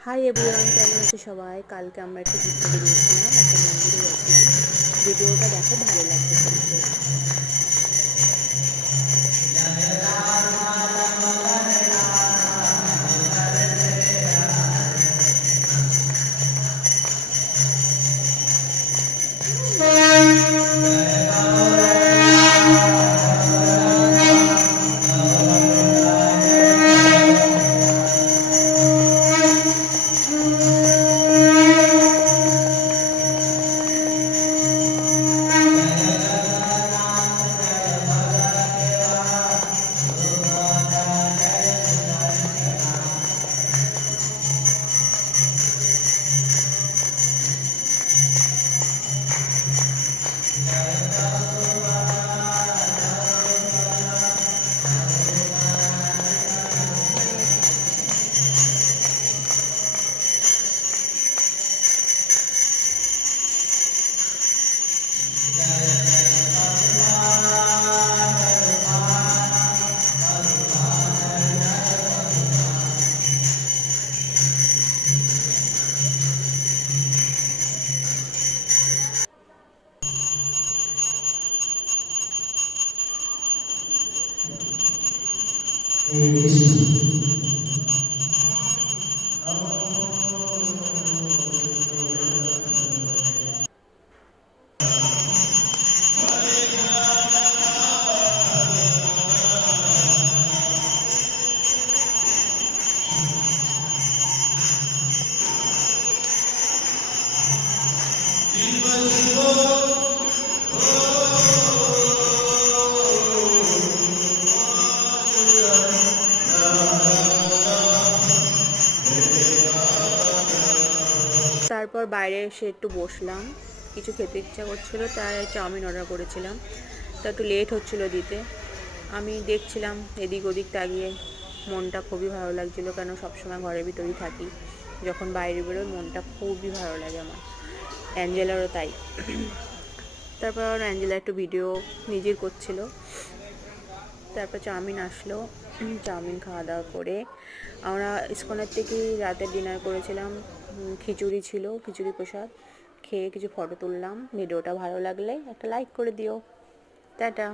Hi everyone, কেমন আছো সবাই? কালকে আমরা একটা ঘুরতে বেরিয়েছিলাম, একটা মন্দিরে গেছিলাম। ভিডিওটা দেখো, ভালো লাগবে তোমাদের। তারপর বাইরে এসে একটু বসলাম, কিছু খেতে ইচ্ছা করছিল, তাই চাউমিন অর্ডার করেছিলাম। তা একটু লেট হচ্ছিল দিতে। আমি দেখছিলাম এদিক ওদিক তাকিয়ে, মনটা খুবই ভালো লাগছিলো, কেন সবসময় ঘরের ভিতরেই থাকি। যখন বাইরে বেরোই মনটা খুবই ভালো লাগে আমার। অ্যাঞ্জেলারও তাই। তারপর অ্যাঞ্জেলা একটু ভিডিও নিজের করছিল। তারপর চাউমিন আসলো, চাউমিন খাওয়া দাওয়া করে আমরা ইস্কনের থেকেই রাতের ডিনার করেছিলাম। খিচুড়ি ছিল, খিচুড়ি প্রসাদ খেয়ে কিছু ফটো তুললাম। ভিডিওটা ভালো লাগলে একটা লাইক করে দিও। টাটা।